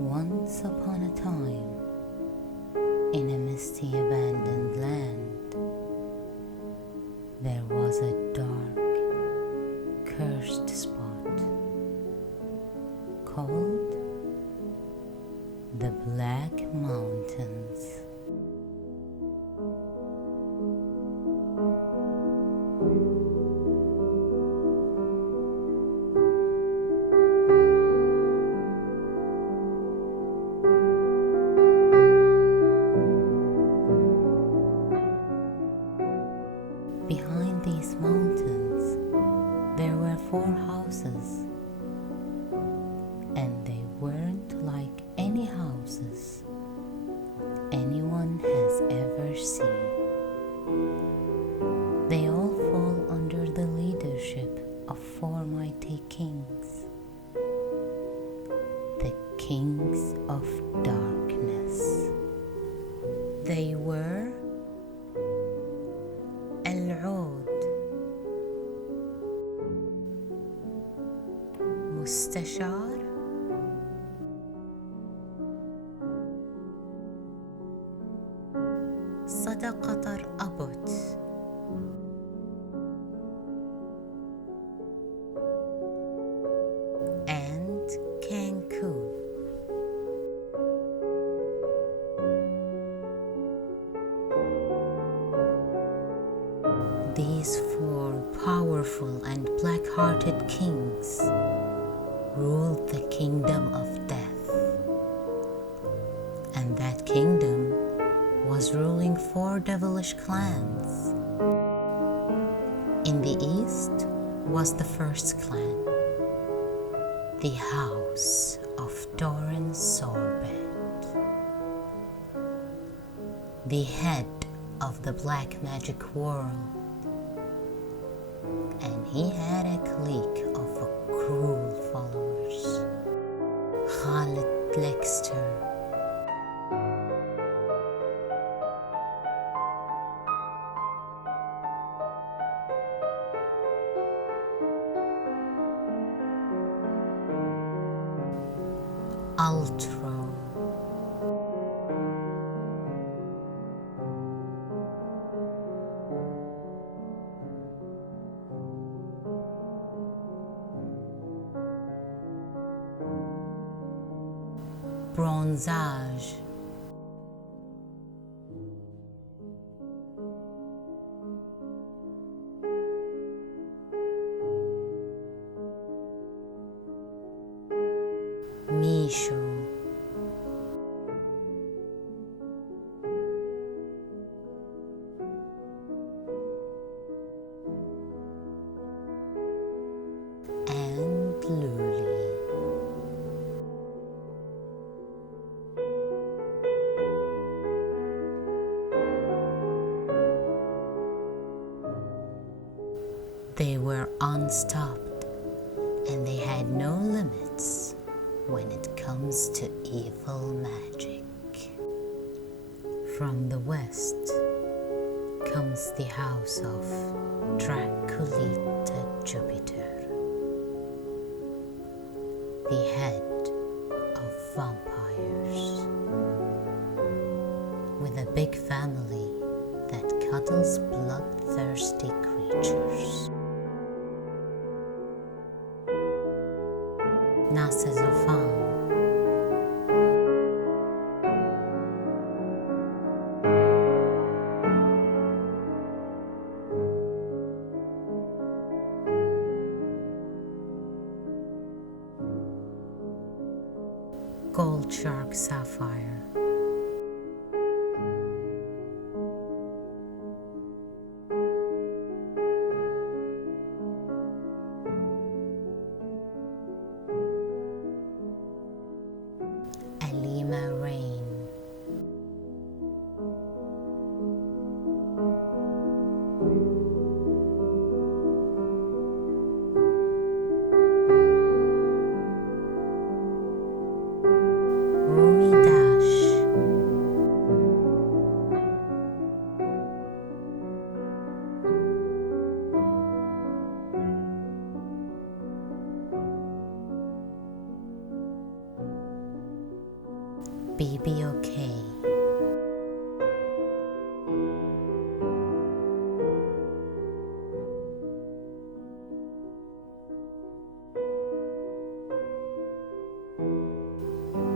Once upon a time, in a misty abandoned land, there was a dark, cursed spot called the Black Mountains. Behind these mountains, there were 4 houses, and they weren't like any houses anyone has ever seen. They all fall under the leadership of 4 mighty kings, the kings of darkness. They were العود، مستشار، صدقة أبوت، and Cancun. These 4 powerful and black-hearted kings ruled the kingdom of death, and that kingdom was ruling 4 devilish clans. In the east was the first clan, the House of Doran Sorbet, the head of the black magic world, and he had a clique of cruel followers. Khalid Lexter, Ultro, Bronzage, Mishu, and Luli. They were unstopped, and they had no limits when it comes to evil magic. From the west comes the house of Draculita Jupiter, the head of vampires, with a big family that cuddles bloodthirsty creatures. Nasazofan, Gold Shark Sapphire, Alima Rain, Rumi Dash, be okay.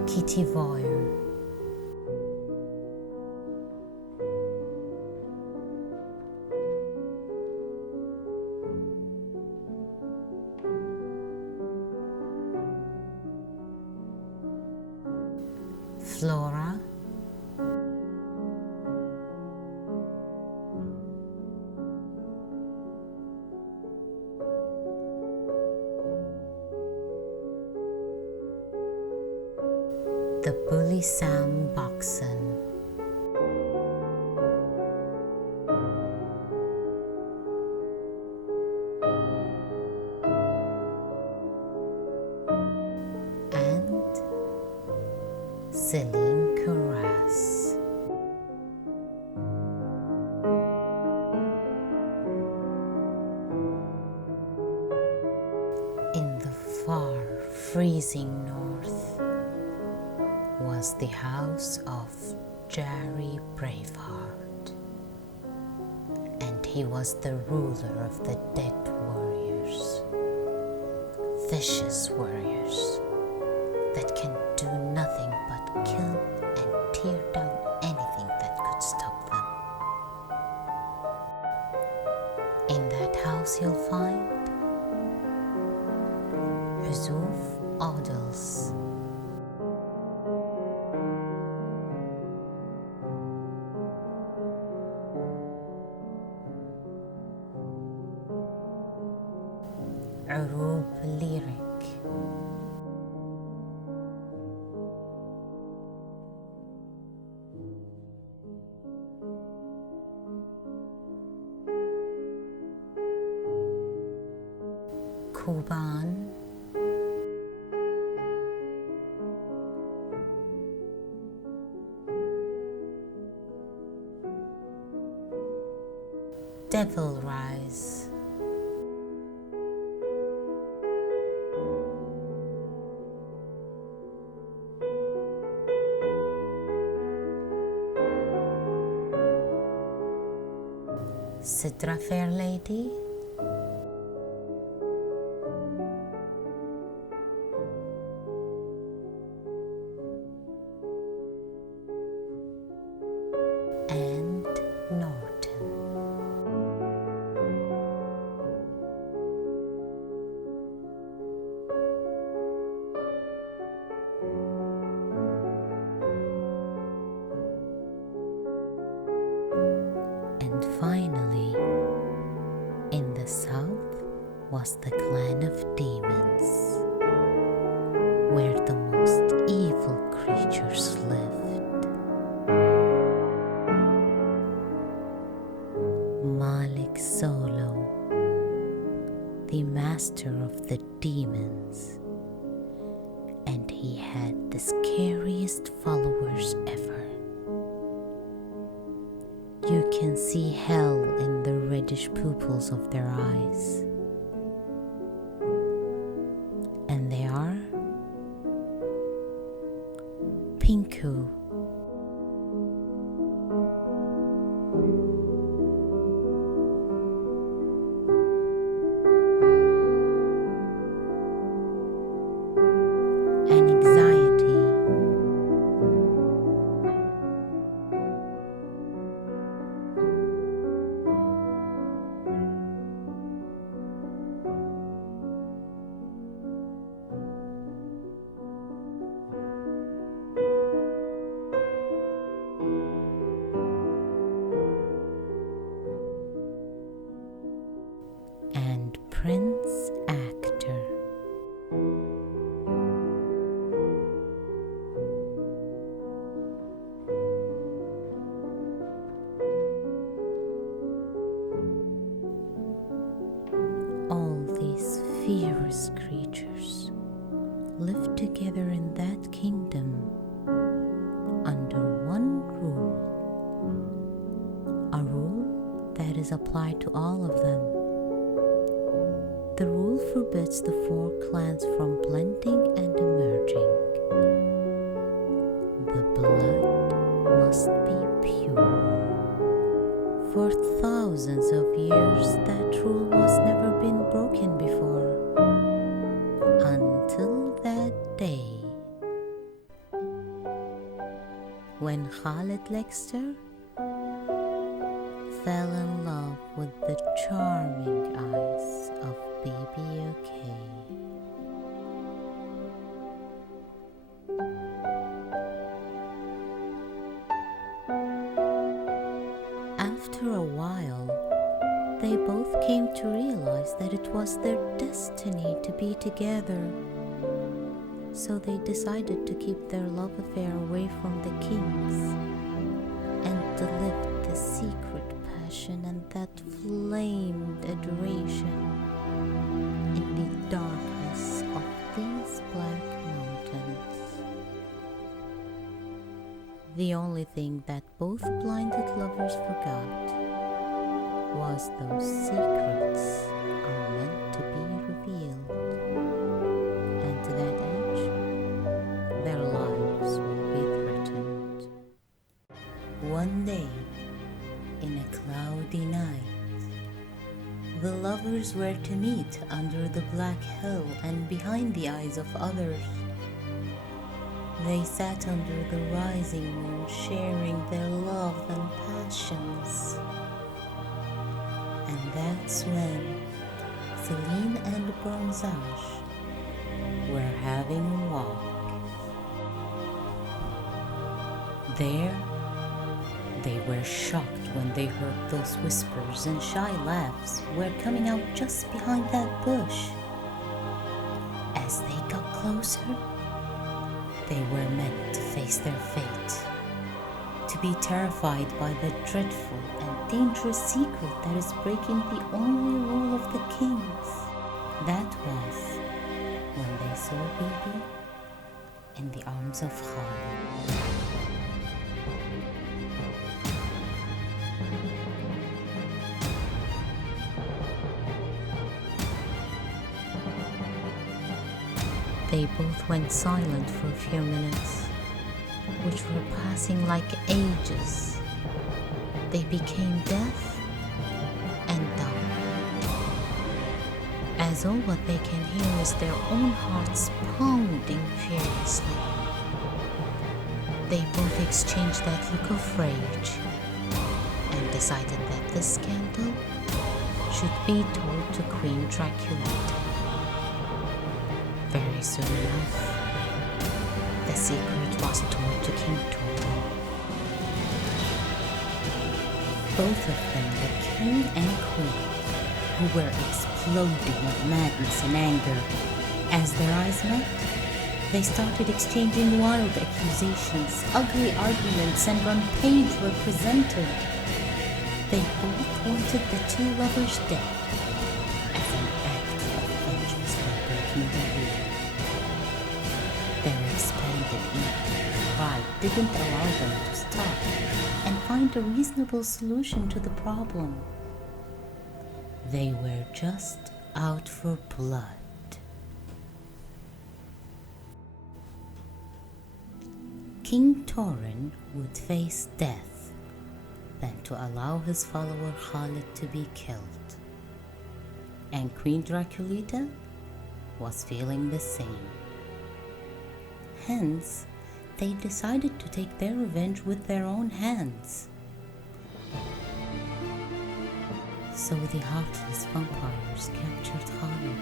Kitty Voyeur. Flora. The Bully Sam Boxon. And Celine Carras. In the far, freezing north was the house of Jerry Braveheart, and he was the ruler of the dead warriors, vicious warriors that can do nothing but kill and tear down anything that could stop them. In that house you'll find Yusuf Adels, Urub Lyric, Kuban, Devil Rise, Sidra Fair Lady, and Norton. And finally, in the south was the clan of demons, where the most evil creatures lived. Malik Solo, the master of the demons, and he had the scariest followers ever. You can see hell in the reddish pupils of their eyes. And they are Pinku, and Anxiety, and Prince Actor. All these fierce creatures live together in that kingdom under one rule, a rule that is applied to all of them. The rule forbids the four clans from blending and emerging. The when Khalid Lexter fell in love with the charming eyes of Baby Okay. After a while, they both came to realize that it was their destiny to be together. So they decided to keep their love affair away from the kings and to live the secret passion and that flamed adoration in the darkness of these black mountains. The only thing that both blinded lovers forgot was those secrets are meant to be revealed, and to that edge, their lives will be threatened. One day, in a cloudy night, the lovers were to meet under the black hill and behind the eyes of others. They sat under the rising moon, sharing their love and passions. And that's when Celine and Bronzage were having a walk. There, they were shocked when they heard those whispers and shy laughs were coming out just behind that bush. As they got closer, they were meant to face their fate, to be terrified by the dreadful and dangerous secret that is breaking the only rule of the kings. That was when they saw Baby in the arms of Khalid. They both went silent for a few minutes, which were passing like ages. They became deaf and dumb, as all what they can hear is their own hearts pounding furiously. They both exchanged that look of rage and decided that this scandal should be told to Queen Draculata. Very soon enough, the secret was told to King Torin. Both of them, the king and queen, who were exploding with madness and anger, as their eyes met, they started exchanging wild accusations, ugly arguments, and rampage were presented. They both wanted the two lovers dead, as an act of vengeance for breaking the rule. Their expanded ego and pride didn't allow them to stop and find a reasonable solution to the problem. They were just out for blood. King Torin would face death than to allow his follower Khalid to be killed. And Queen Draculata was feeling the same. Hence, they decided to take their revenge with their own hands. So the heartless vampires captured Khalid.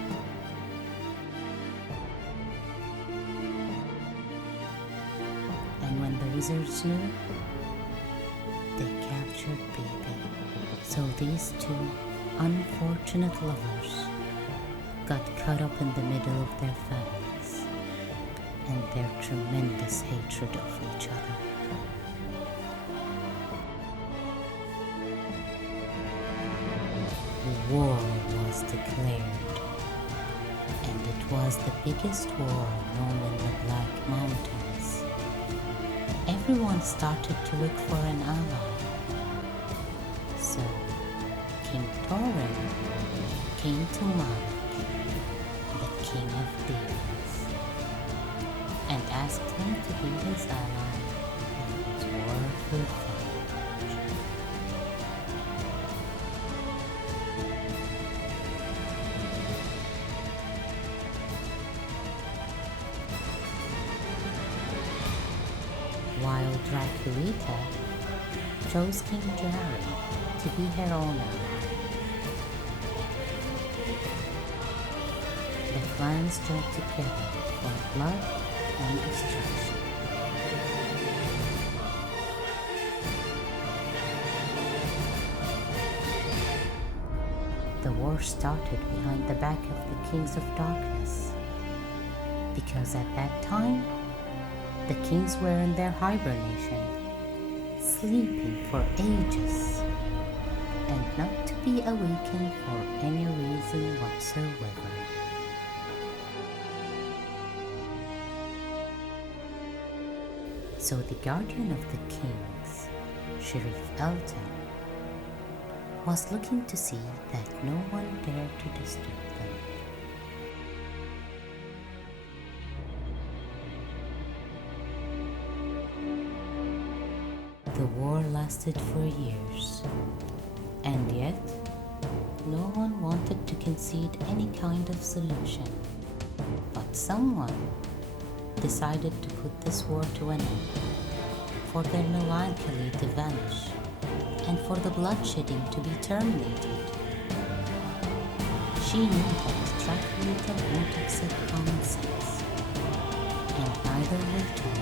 And when the wizards knew, they captured Baby. So these two unfortunate lovers got caught up in the middle of their families and their tremendous hatred of each other. War was declared, and it was the biggest war known in the Black Mountains. Everyone started to look for an ally. So King Torin came to Malik, the king of demons, and asked him to be his ally in his war for vengeance. while Draculita chose King Jerry to be her own ally. The clans joined together for blood and destruction. The war started behind the back of the Kings of Darkness, because at that time, the kings were in their hibernation, sleeping for ages, and not to be awakened for any reason whatsoever. So the guardian of the kings, Sherif Elton, was looking to see that no one dared to disturb them. The war lasted for years, and yet no one wanted to concede any kind of solution. But someone decided to put this war to an end, for their melancholy to vanish, and for the bloodshedding to be terminated. She knew that Draculita won't accept common sense, and neither will Tom.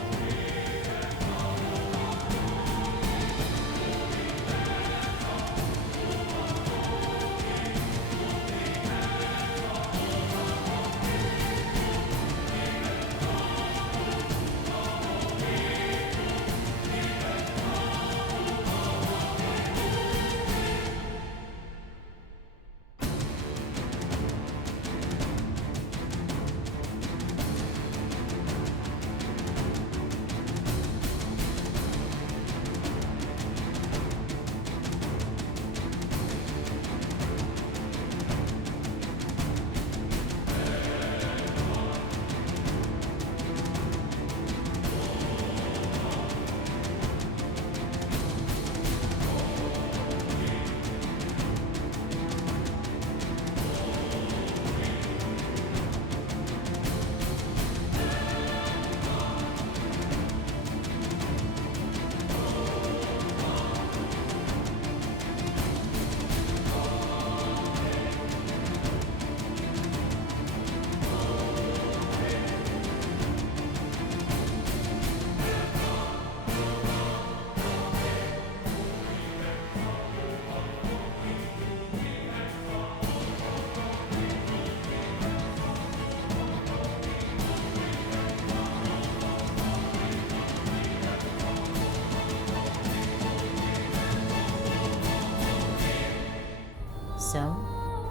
So,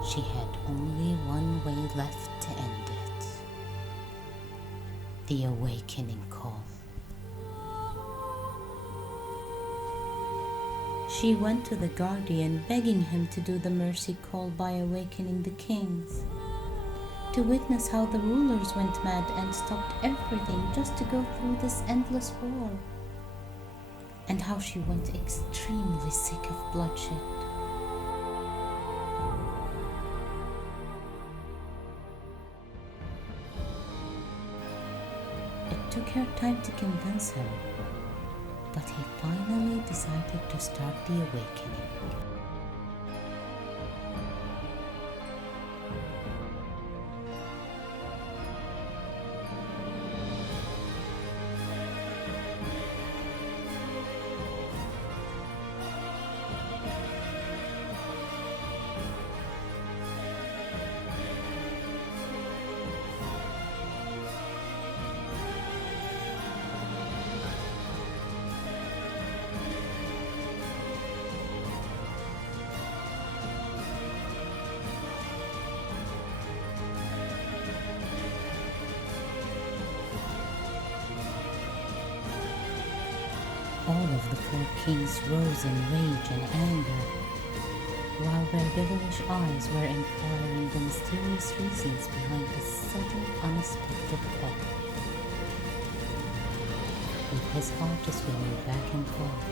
she had only one way left to end it. The awakening call. She went to the guardian, begging him to do the mercy call by awakening the kings, to witness how the rulers went mad and stopped everything just to go through this endless war, and how she went extremely sick of bloodshed. It took her time to convince him, but he finally decided to start the awakening. All of the four kings rose in rage and anger, while their devilish eyes were inquiring the mysterious reasons behind this sudden, unexpected threat. With his heart swimming back and forth,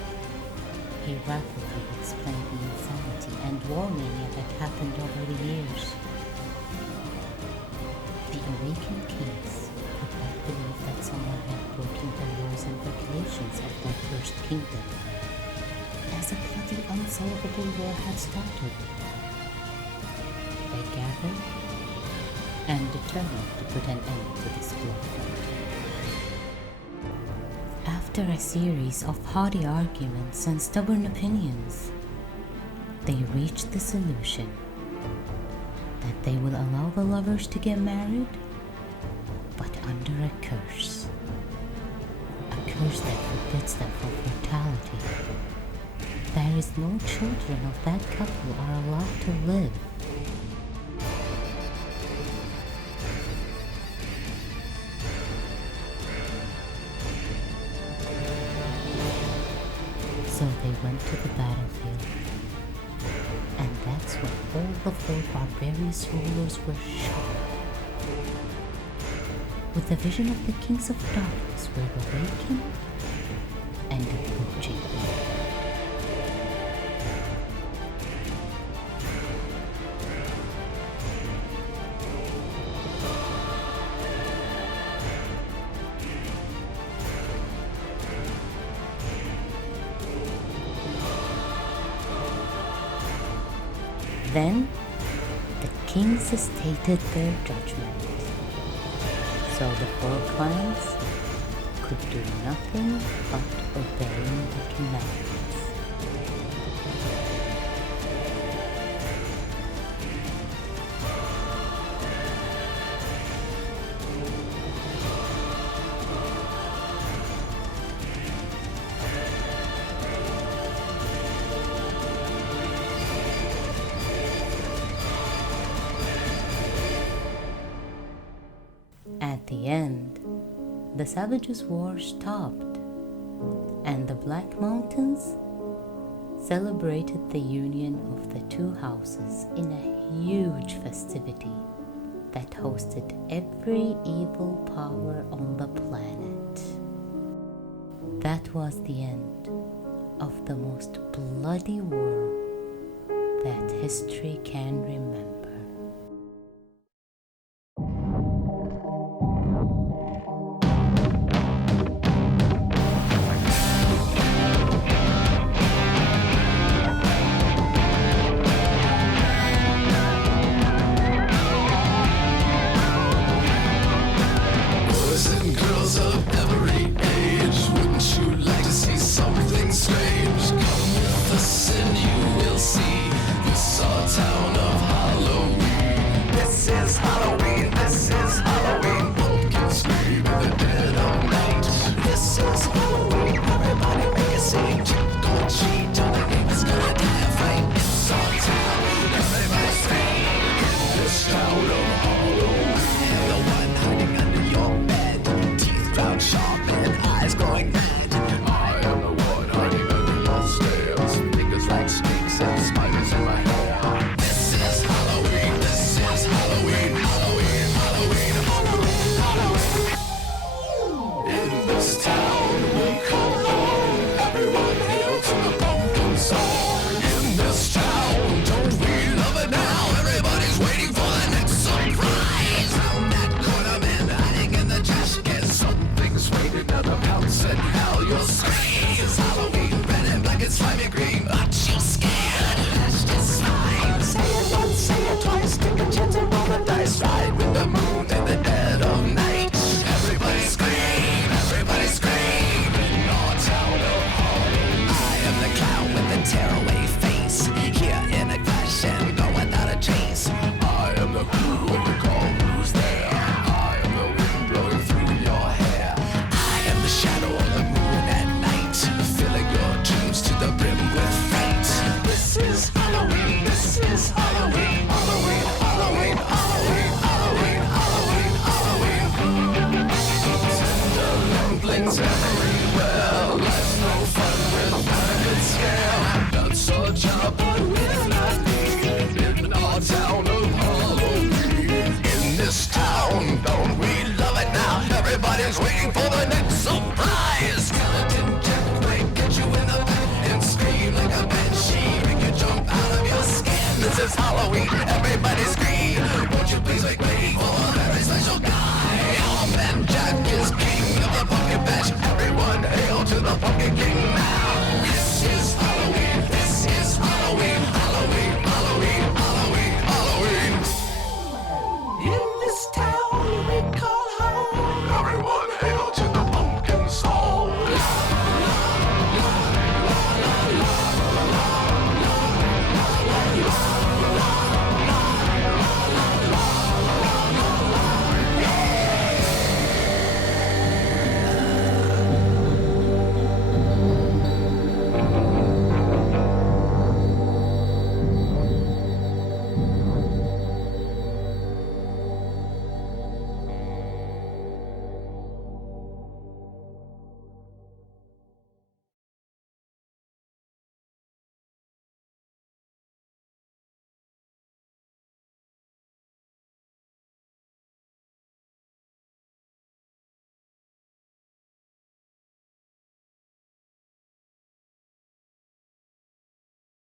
he rapidly explained the insanity and war mania that happened over the years. The awakened kings could not believe that someone had broken the laws and regulations ruins of their first kingdom, as a bloody unsolvable war had started. They gathered and determined to put an end to this bloodshed. After a series of haughty arguments and stubborn opinions, they reached the solution that they will allow the lovers to get married, but under a curse. A curse that forbids them from fertility. There is no children of that couple are allowed to live. So they went to the battlefield, and that's when all the four barbarous rulers were shocked. With the vision of the kings of darkness were awakened and approaching. Then the kings stated their judgment. So the four clans could do nothing but obeying the commandments. At the end, the savages' war stopped, and the Black Mountains celebrated the union of the two houses in a huge festivity that hosted every evil power on the planet. That was the end of the most bloody war that history can remember. Halloween.